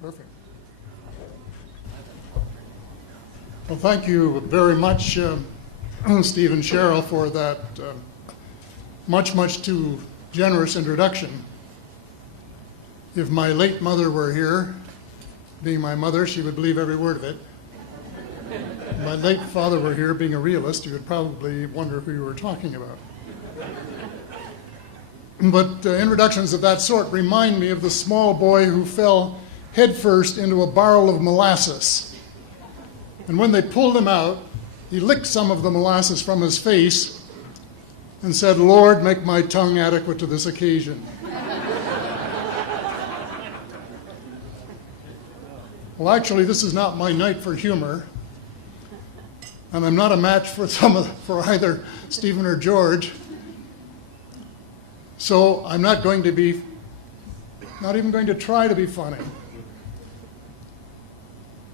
Perfect. Well, thank you very much, Steve and Cheryl, for that much too generous introduction. If my late mother were here, being my mother, she would believe every word of it. If my late father were here, being a realist, you would probably wonder who you were talking about. But introductions of that sort remind me of the small boy who fell headfirst into a barrel of molasses. And when they pulled him out, he licked some of the molasses from his face and said, "Lord, make my tongue adequate to this occasion." Well, actually, this is not my night for humor, and I'm not a match for either Stephen or George. So I'm not even going to try to be funny.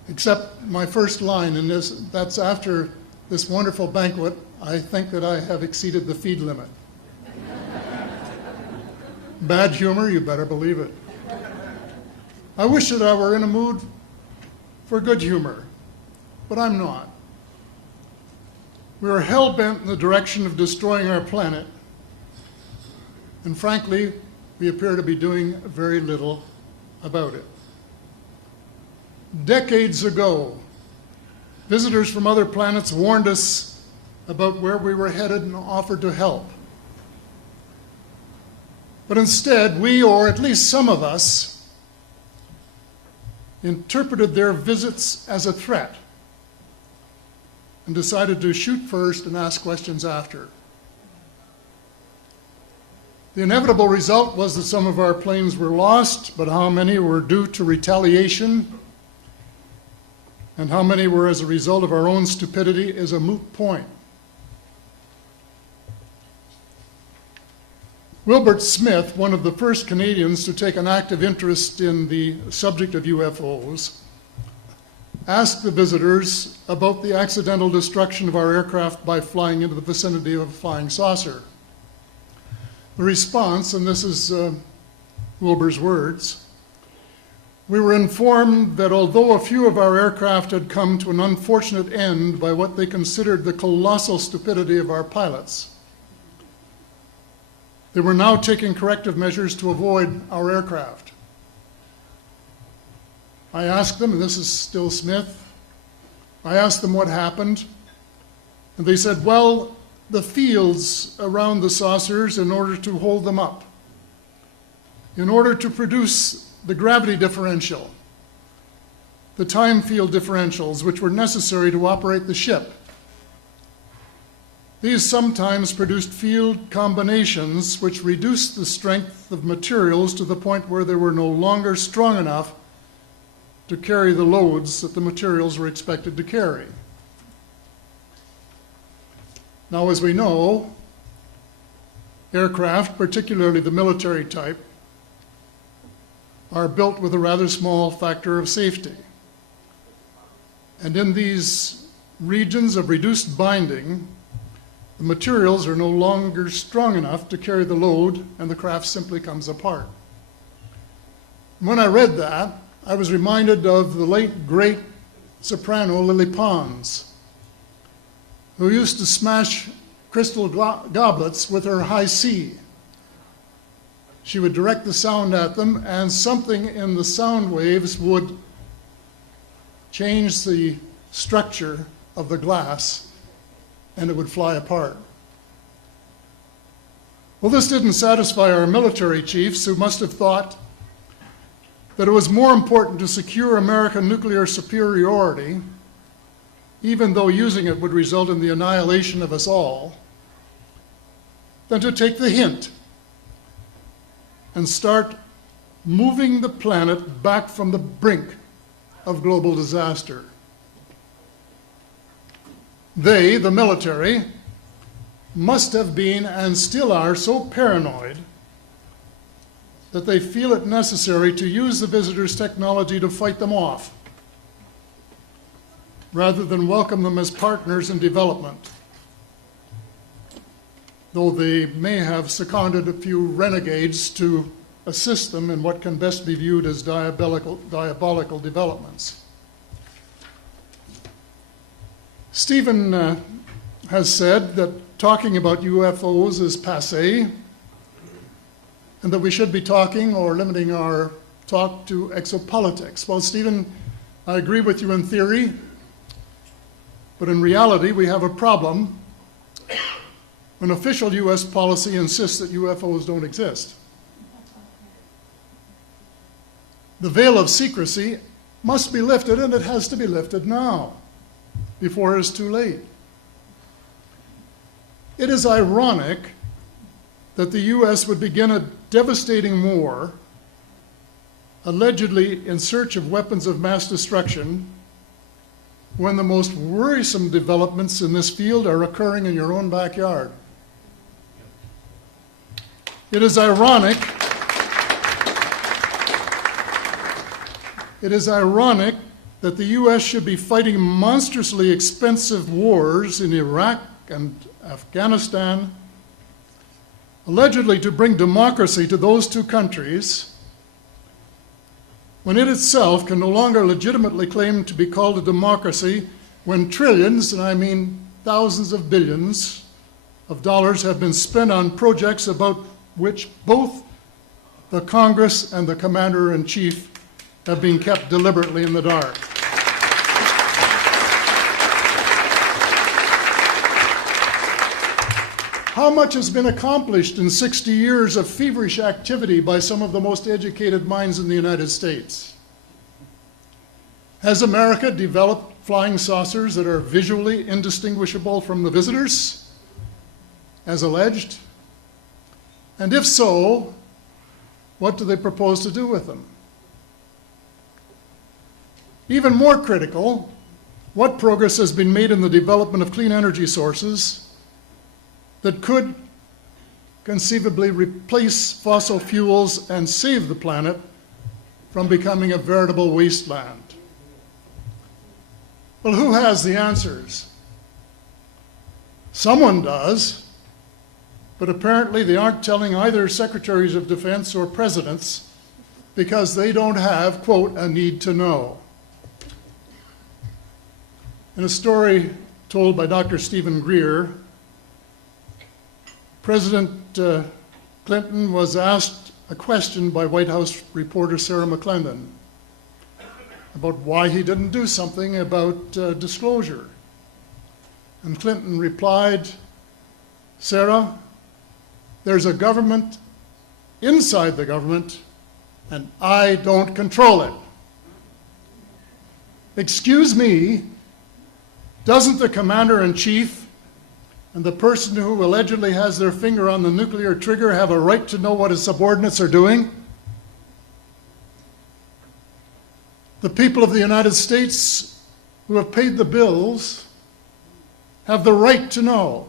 Except my first line, and that's after this wonderful banquet, I think that I have exceeded the feed limit. Bad humor, you better believe it. I wish that I were in a mood for good humor, but I'm not. We are hell-bent in the direction of destroying our planet, and frankly, we appear to be doing very little about it. Decades ago, visitors from other planets warned us about where we were headed and offered to help. But instead, we, or at least some of us, interpreted their visits as a threat and decided to shoot first and ask questions after. The inevitable result was that some of our planes were lost, but how many were due to retaliation and how many were as a result of our own stupidity is a moot point. Wilbert Smith, one of the first Canadians to take an active interest in the subject of UFOs, asked the visitors about the accidental destruction of our aircraft by flying into the vicinity of a flying saucer. The response, and this is Wilbur's words, "We were informed that although a few of our aircraft had come to an unfortunate end by what they considered the colossal stupidity of our pilots, they were now taking corrective measures to avoid our aircraft." I asked them, and this is still Smith, I asked them what happened, and they said, well, the fields around the saucers, in order to hold them up, in order to produce the gravity differential, the time field differentials, which were necessary to operate the ship, these sometimes produced field combinations which reduced the strength of materials to the point where they were no longer strong enough to carry the loads that the materials were expected to carry. Now, as we know, aircraft, particularly the military type, are built with a rather small factor of safety. And in these regions of reduced binding, the materials are no longer strong enough to carry the load, and the craft simply comes apart. When I read that, I was reminded of the late, great soprano Lily Pons, who used to smash crystal goblets with her high C. She would direct the sound at them, and something in the sound waves would change the structure of the glass, and it would fly apart. Well, this didn't satisfy our military chiefs, who must have thought that it was more important to secure American nuclear superiority, even though using it would result in the annihilation of us all, than to take the hint and start moving the planet back from the brink of global disaster. They, the military, must have been and still are so paranoid that they feel it necessary to use the visitors' technology to fight them off, rather than welcome them as partners in development, though they may have seconded a few renegades to assist them in what can best be viewed as diabolical developments. Stephen has said that talking about UFOs is passé, and that we should be talking or limiting our talk to exopolitics. Well, Stephen, I agree with you in theory, but in reality we have a problem when official US policy insists that UFOs don't exist. The veil of secrecy must be lifted, and it has to be lifted now, before it is too late. It is ironic that the US would begin a devastating war, allegedly in search of weapons of mass destruction, when the most worrisome developments in this field are occurring in your own backyard. It is ironic that the US should be fighting monstrously expensive wars in Iraq and Afghanistan, allegedly to bring democracy to those two countries, when it itself can no longer legitimately claim to be called a democracy, when trillions, and I mean thousands of billions of dollars, have been spent on projects about which both the Congress and the Commander-in-Chief have been kept deliberately in the dark. How much has been accomplished in 60 years of feverish activity by some of the most educated minds in the United States? Has America developed flying saucers that are visually indistinguishable from the visitors, as alleged? And if so, what do they propose to do with them? Even more critical, what progress has been made in the development of clean energy sources that could conceivably replace fossil fuels and save the planet from becoming a veritable wasteland? Well, who has the answers? Someone does, but apparently they aren't telling either secretaries of defense or presidents because they don't have, quote, a need to know. In a story told by Dr. Stephen Greer, President Clinton was asked a question by White House reporter Sarah McClendon about why he didn't do something about disclosure. And Clinton replied, "Sarah, there's a government inside the government, and I don't control it." Excuse me, doesn't the Commander-in-Chief and the person who allegedly has their finger on the nuclear trigger have a right to know what his subordinates are doing? The people of the United States who have paid the bills have the right to know.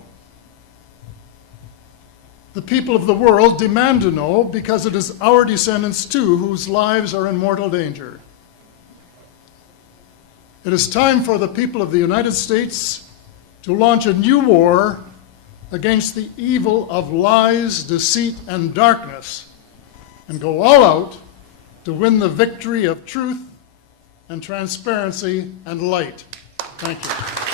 The people of the world demand to know because it is our descendants too whose lives are in mortal danger. It is time for the people of the United States to launch a new war against the evil of lies, deceit, and darkness, and go all out to win the victory of truth and transparency and light. Thank you.